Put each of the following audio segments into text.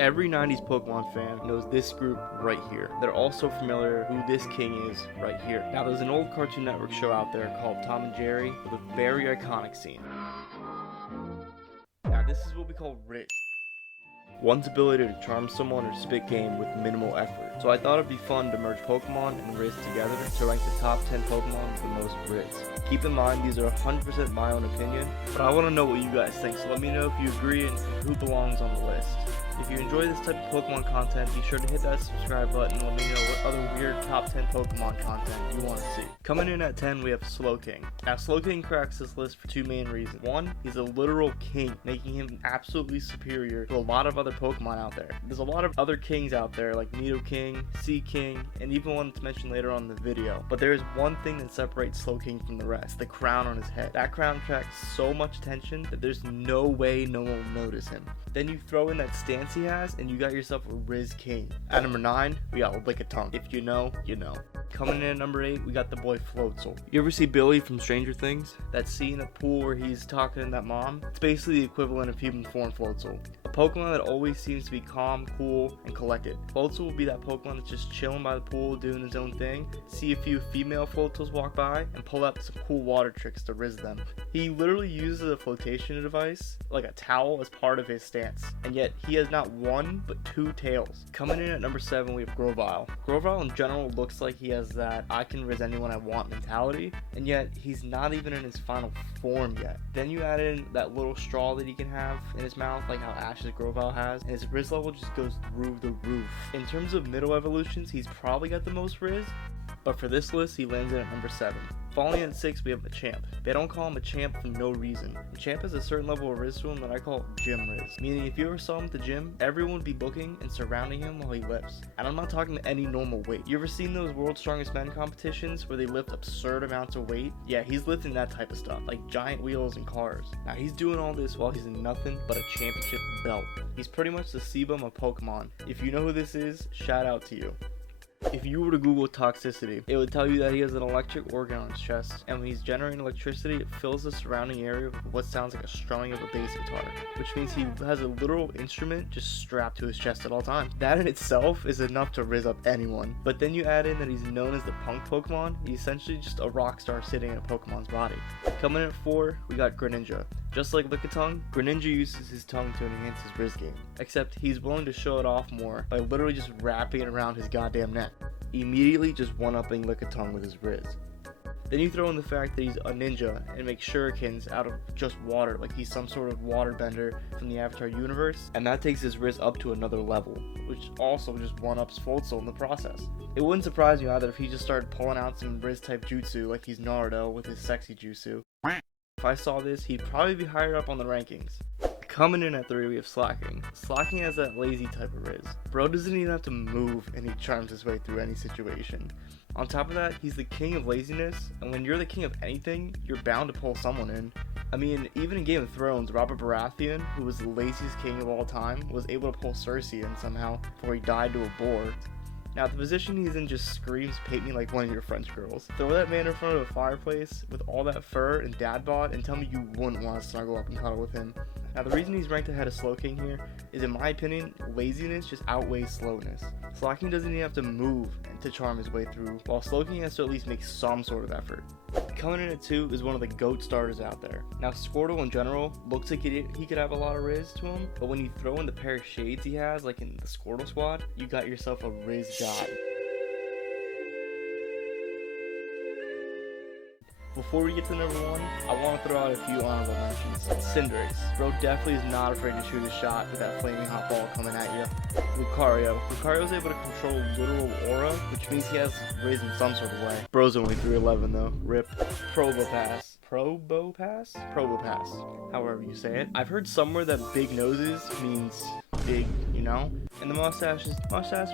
Every 90s Pokemon fan knows this group right here. They're also familiar who this king is right here. Now there's an old Cartoon Network show out there called Tom and Jerry with a very iconic scene. Now this is what we call Rizz. One's ability to charm someone or spit game with minimal effort. So I thought it'd be fun to merge Pokemon and Rizz together to rank the top 10 Pokemon with the most Rizz. Keep in mind these are 100% my own opinion, but I want to know what you guys think, so let me know if you agree and who belongs on the list. If you enjoy this type of Pokemon content, be sure to hit that subscribe button and let me know what other weird top 10 Pokemon content you want to see. Coming in at 10, we have Slowking. Now Slowking cracks this list for two main reasons. One, he's a literal king, making him absolutely superior to a lot of other Pokemon out there. There's a lot of other kings out there like Nidoking, Sea King, and even one to mention later on in the video. But there is one thing that separates Slowking from the rest, the crown on his head. That crown attracts so much attention that there's no way no one will notice him. Then you throw in that stance he has, and you got yourself a Rizz King. At number 9, we got Lickitung. If you know, you know. Coming in at number 8, we got the boy Floatzel. You ever see Billy from Stranger Things? That scene at pool where he's talking to that mom? It's basically the equivalent of human form Floatzel. A Pokemon that always seems to be calm, cool, and collected. Floatzel will be that Pokemon that's just chilling by the pool, doing his own thing, see a few female Floatzels walk by, and pull out some cool water tricks to Rizz them. He literally uses a flotation device, like a towel, as part of his stance. And yet, he has not one, but two tails. Coming in at number 7, we have Grovyle. Grovyle in general looks like he has that I can Rizz anyone I want mentality, and yet he's not even in his final form yet. Then you add in that little straw that he can have in his mouth, like how Ash's Grovyle has, and his Rizz level just goes through the roof. In terms of middle evolutions, he's probably got the most Rizz, but for this list, he lands in at number 7. Falling at 6, we have Machamp. They don't call him Machamp for no reason. Machamp has a certain level of Rizz to him that I call Gym Rizz. Meaning if you ever saw him at the gym, everyone would be looking and surrounding him while he lifts. And I'm not talking to any normal weight. You ever seen those World's Strongest Men competitions where they lift absurd amounts of weight? Yeah, he's lifting that type of stuff, like giant wheels and cars. Now he's doing all this while he's in nothing but a championship belt. He's pretty much the sebum of Pokemon. If you know who this is, shout out to you. If you were to Google toxicity, it would tell you that he has an electric organ on his chest, and when he's generating electricity, it fills the surrounding area with what sounds like a strumming of a bass guitar, which means he has a literal instrument just strapped to his chest at all times. That in itself is enough to Rizz up anyone, but then you add in that he's known as the punk Pokemon. He's essentially just a rock star sitting in a Pokemon's body. Coming in at 4, we got Greninja. Just like Lickitung, Greninja uses his tongue to enhance his Rizz game, except he's willing to show it off more by literally just wrapping it around his goddamn neck, immediately just one-upping Lickitung with his Rizz. Then you throw in the fact that he's a ninja and makes shurikens out of just water, like he's some sort of waterbender from the Avatar universe, and that takes his Rizz up to another level, which also just one-ups Floatzel in the process. It wouldn't surprise me either if he just started pulling out some Rizz type jutsu like he's Naruto with his sexy jutsu. If I saw this, he'd probably be higher up on the rankings. Coming in at 3, we have Slacking. Slacking has that lazy type of Rizz. Bro doesn't even have to move and he charms his way through any situation. On top of that, he's the king of laziness, and when you're the king of anything, you're bound to pull someone in. I mean, even in Game of Thrones, Robert Baratheon, who was the laziest king of all time, was able to pull Cersei in somehow before he died to a boar. Now, the position he's in just screams, paint me like one of your French girls. Throw that man in front of a fireplace with all that fur and dad bod and tell me you wouldn't want to snuggle up and cuddle with him. Now, the reason he's ranked ahead of Slowking here is, in my opinion, laziness just outweighs slowness. Slacking doesn't even have to move to charm his way through, while Slowking has to at least make some sort of effort. Coming in at 2 is one of the GOAT starters out there. Now, Squirtle in general looks like he could have a lot of Rizz to him, but when you throw in the pair of shades he has, like in the Squirtle squad, you got yourself a Rizz god. Before we get to number 1, I want to throw out a few honorable mentions. Cinderace. Bro definitely is not afraid to shoot his shot with that flaming hot ball coming at you. Lucario. Lucario is able to control literal aura, which means he has Rizz in some sort of way. Bro's only 311 though. RIP. Probopass. Probopass. However you say it. I've heard somewhere that big noses means big, you know? And the mustache is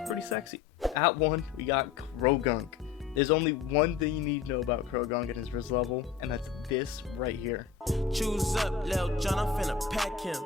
pretty sexy. At 1, we got Croagunk. There's only one thing you need to know about Croagunk and his Rizz level, and that's this right here. Choose up, Lil John, I'm finna pack him.